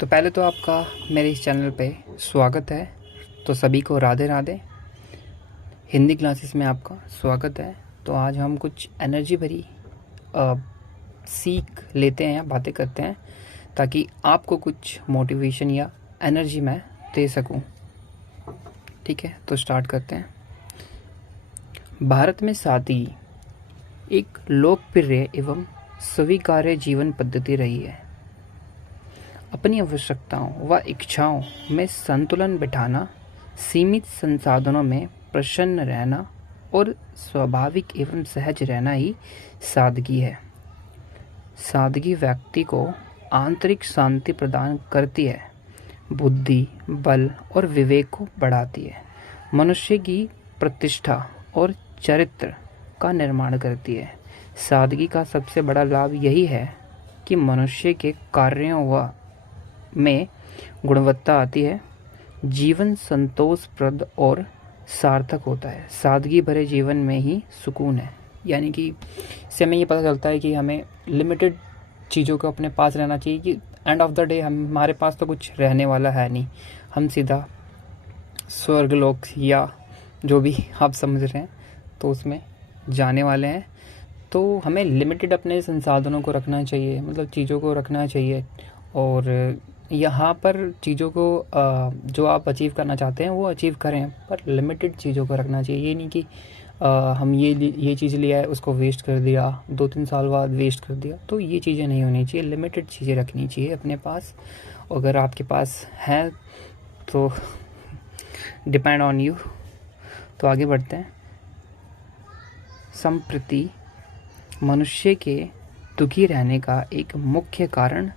तो पहले तो आपका मेरे इस चैनल पे स्वागत है। तो सभी को राधे राधे। हिंदी क्लासेस में आपका स्वागत है। तो आज हम कुछ एनर्जी भरी सीख लेते हैं, बातें करते हैं, ताकि आपको कुछ मोटिवेशन या एनर्जी मैं दे सकूं। ठीक है, तो स्टार्ट करते हैं। भारत में सादगी एक लोकप्रिय एवं स्वीकार्य जीवन पद्धति रही है। अपनी आवश्यकताओं व इच्छाओं में संतुलन बिठाना, सीमित संसाधनों में प्रसन्न रहना और स्वाभाविक एवं सहज रहना ही सादगी है। सादगी व्यक्ति को आंतरिक शांति प्रदान करती है, बुद्धि, बल और विवेक को बढ़ाती है, मनुष्य की प्रतिष्ठा और चरित्र का निर्माण करती है। सादगी का सबसे बड़ा लाभ यही है कि मनुष्य के कार्यों में गुणवत्ता आती है, जीवन संतोषप्रद और सार्थक होता है। सादगी भरे जीवन में ही सुकून है। यानी कि इससे हमें ये पता चलता है कि हमें लिमिटेड चीज़ों को अपने पास रहना चाहिए कि एंड ऑफ द डे हमारे पास तो कुछ रहने वाला है नहीं, हम सीधा स्वर्गलोक या जो भी आप समझ रहे हैं तो उसमें जाने वाले हैं। तो हमें लिमिटेड अपने संसाधनों को रखना चाहिए, मतलब चीज़ों को रखना चाहिए। और यहाँ पर चीज़ों को जो आप अचीव करना चाहते हैं वो अचीव करें, पर लिमिटेड चीज़ों को रखना चाहिए। ये नहीं कि हम ये चीज़ लिया है, उसको वेस्ट कर दिया, 2-3 साल बाद वेस्ट कर दिया। तो ये चीज़ें नहीं होनी चाहिए, लिमिटेड चीज़ें रखनी चाहिए अपने पास। अगर आपके पास हैं तो डिपेंड ऑन यू। तो आगे बढ़ते हैं। संप्रति मनुष्य के दुखी रहने का एक मुख्य कारण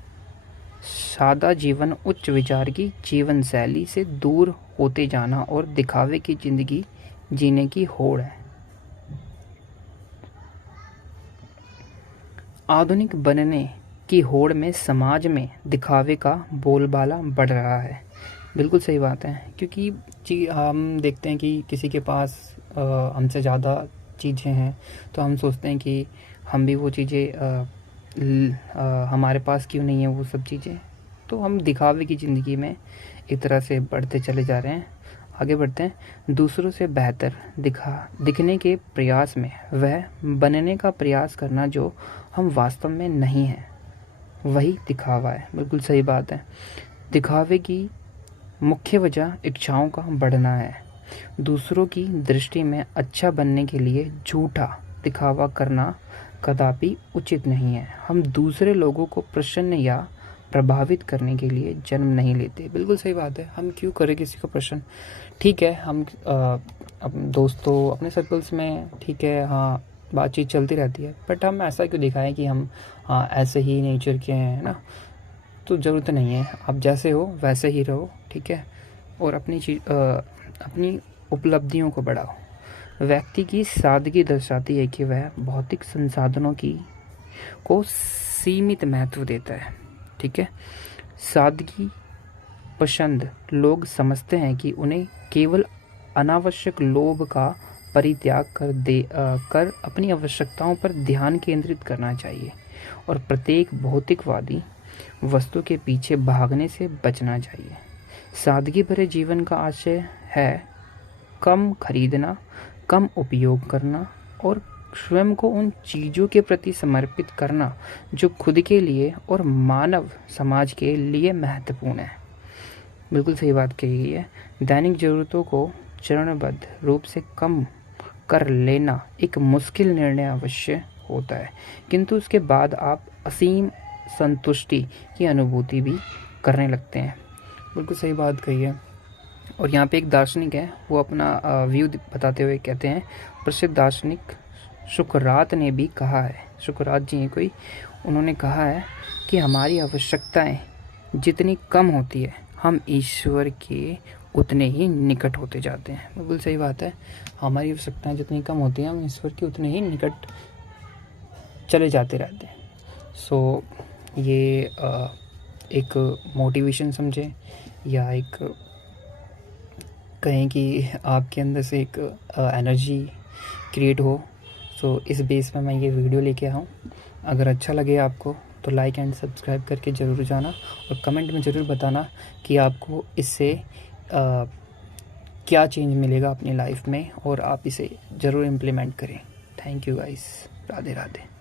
सादा जीवन, उच्च विचार की जीवन शैली से दूर होते जाना और दिखावे की जिंदगी जीने की होड़ है। आधुनिक बनने की होड़ में समाज में दिखावे का बोलबाला बढ़ रहा है। बिल्कुल सही बात है, क्योंकि हम देखते हैं कि किसी के पास हमसे ज़्यादा चीज़ें हैं, तो हम सोचते हैं कि हम भी वो चीज़ें हमारे पास क्यों नहीं है वो सब चीज़ें। तो हम दिखावे की ज़िंदगी में एक तरह से बढ़ते चले जा रहे हैं। आगे बढ़ते हैं। दूसरों से बेहतर दिखने के प्रयास में वह बनने का प्रयास करना जो हम वास्तव में नहीं हैं, वही दिखावा है। बिल्कुल सही बात है। दिखावे की मुख्य वजह इच्छाओं का बढ़ना है। दूसरों की दृष्टि में अच्छा बनने के लिए झूठा दिखावा करना कदापि उचित नहीं है। हम दूसरे लोगों को प्रसन्न या प्रभावित करने के लिए जन्म नहीं लेते। बिल्कुल सही बात है। हम क्यों करें किसी को प्रसन्न? ठीक है, हम दोस्तों अपने सर्कल्स में ठीक है, हाँ, बातचीत चलती रहती है, बट हम ऐसा क्यों दिखाएं कि हम ऐसे ही नेचर के हैं ना। तो ज़रूरत नहीं है, आप जैसे हो वैसे ही रहो, ठीक है। और अपनी उपलब्धियों को बढ़ाओ। व्यक्ति की सादगी दर्शाती है कि वह भौतिक संसाधनों को सीमित महत्व देता है, ठीक है। सादगी पसंद लोग समझते हैं कि उन्हें केवल अनावश्यक लोभ का परित्याग कर अपनी आवश्यकताओं पर ध्यान केंद्रित करना चाहिए और प्रत्येक भौतिकवादी वस्तु के पीछे भागने से बचना चाहिए। सादगी भरे जीवन का आशय है कम खरीदना, कम उपयोग करना और स्वयं को उन चीज़ों के प्रति समर्पित करना जो खुद के लिए और मानव समाज के लिए महत्वपूर्ण है। बिल्कुल सही बात कही गई है। दैनिक ज़रूरतों को चरणबद्ध रूप से कम कर लेना एक मुश्किल निर्णय अवश्य होता है, किंतु उसके बाद आप असीम संतुष्टि की अनुभूति भी करने लगते हैं। बिल्कुल सही बात कही है। और यहाँ पे एक दार्शनिक है, वो अपना व्यू बताते हुए कहते हैं, प्रसिद्ध दार्शनिक सुकरात ने भी कहा है, सुकरात जी हैं कोई, उन्होंने कहा है कि हमारी आवश्यकताएं जितनी कम होती है हम ईश्वर के उतने ही निकट होते जाते हैं। बिल्कुल सही बात है। हमारी आवश्यकताएं जितनी कम होती हैं हम ईश्वर के उतने ही निकट चले जाते रहते हैं। सो ये एक मोटिवेशन समझे या एक कहें कि आपके अंदर से एक एनर्जी क्रिएट हो। सो इस बेस पर मैं ये वीडियो लेके आया हूँ। अगर अच्छा लगे आपको तो लाइक एंड सब्सक्राइब करके ज़रूर जाना और कमेंट में ज़रूर बताना कि आपको इससे क्या चेंज मिलेगा अपनी लाइफ में और आप इसे ज़रूर इम्प्लीमेंट करें। Thank you guys. Radhe Radhe.